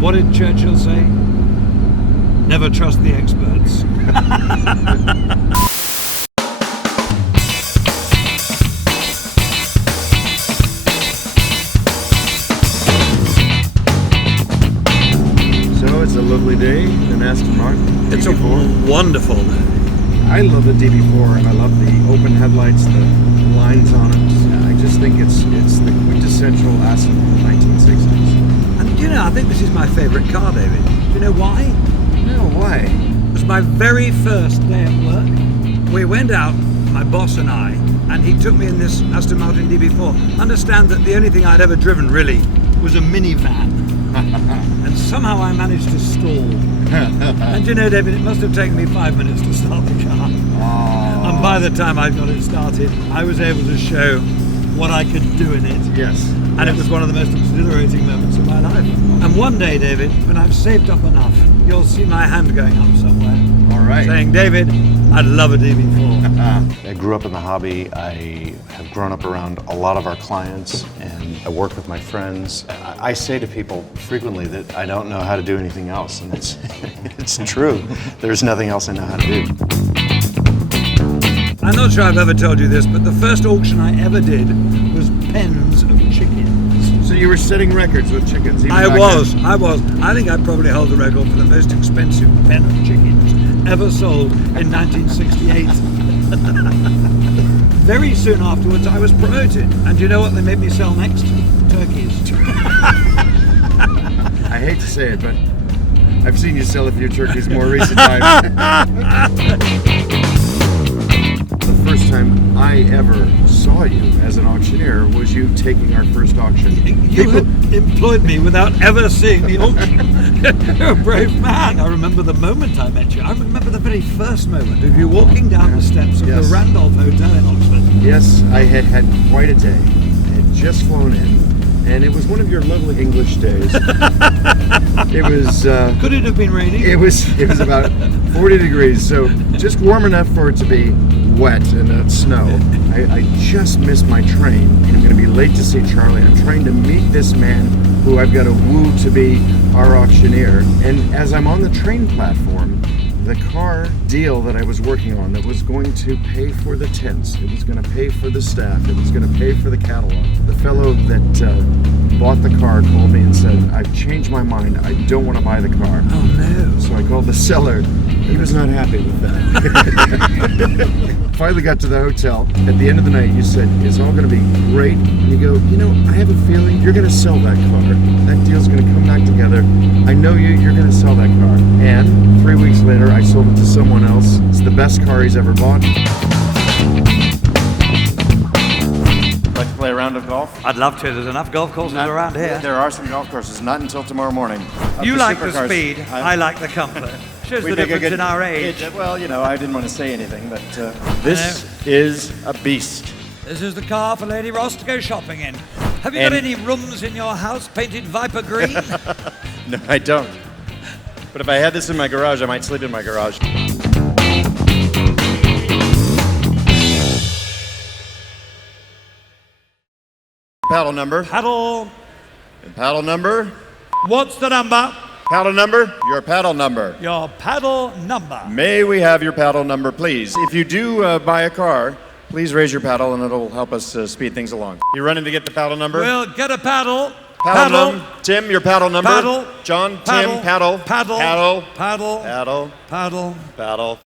And what did Churchill say? Never trust the experts. So it's a lovely day in Aston Martin DB4. It's a wonderful day. I love the DB4 and I love the open headlights, the lines on it. I just think it's the quintessential Aston of the 1960s. And you know, I think this is my favourite car, David. Do you know why? No, why? It was my very first day at work. We went out, my boss and I, and he took me in this Aston Martin DB4. Understand that the only thing I'd ever driven really was a minivan. And somehow I managed to stall. And you know, David, it must have taken me 5 minutes to start the car. Oh. And by the time I got it started, I was able to show what I could do in it. Yes. And it was one of the most exhilarating moments of my life. And one day, David, when I've saved up enough, you'll see my hand going up somewhere. All right. Saying, David, I'd love a DB4. I grew up in the hobby. I have grown up around a lot of our clients, and I work with my friends. I say to people frequently that I don't know how to do anything else, and it's true. There's nothing else I know how to do. I'm not sure I've ever told you this, but the first auction I ever did was pens of chickens. So you were setting records with chickens? I was. I think I probably hold the record for the most expensive pen of chickens ever sold in 1968. Very soon afterwards, I was promoted. And do you know what they made me sell next? Turkeys. I hate to say it, but I've seen you sell a few turkeys more recent times. The first time I ever saw you as an auctioneer was you taking our first auction. You had employed me without ever seeing the auction. You're a brave man. I remember the moment I met you. I remember the very first moment of you walking down the steps of the Randolph Hotel in Oxford. Yes, I had had quite a day. I had just flown in, and it was one of your lovely English days. It was... Could it have been raining? It was about 40 degrees, so just warm enough for it to be wet and not snow. I just missed my train. I'm going to be late to see Charlie. I'm trying to meet this man who I've got to woo to be our auctioneer. And as I'm on the train platform, the car deal that I was working on that was going to pay for the tents, it was going to pay for the staff, it was going to pay for the catalog. The fellow that bought the car called me and said, I've changed my mind, I don't want to buy the car. Oh no. So I called the seller. He was not happy with that. Finally got to the hotel. At the end of the night, you said, it's all going to be great. And you go, you know, I have a feeling you're going to sell that car. That deal's going to come back together. I know you're going to sell that car. And 3 weeks later, I sold it to someone else. It's the best car he's ever bought. Like to play a round of golf? I'd love to. There's enough golf courses around here. There are some golf courses, not until tomorrow morning. You like the speed, I like the comfort. Shows the difference in our age. Well, you know, I didn't want to say anything, but this is a beast. This is the car for Lady Ross to go shopping in. Have you got any rooms in your house painted Viper green? No, I don't. But if I had this in my garage, I might sleep in my garage. Paddle number. Paddle. Paddle number. What's the number? Paddle number. Your paddle number. Your paddle number. May we have your paddle number, please? If you do buy a car, please raise your paddle and it'll help us speed things along. You running to get the paddle number? Well, get a paddle. Paddle. Tim, your paddle number. Paddle. John, Paddle. Tim, paddle. Paddle. Paddle. Paddle. Paddle. Paddle. Paddle.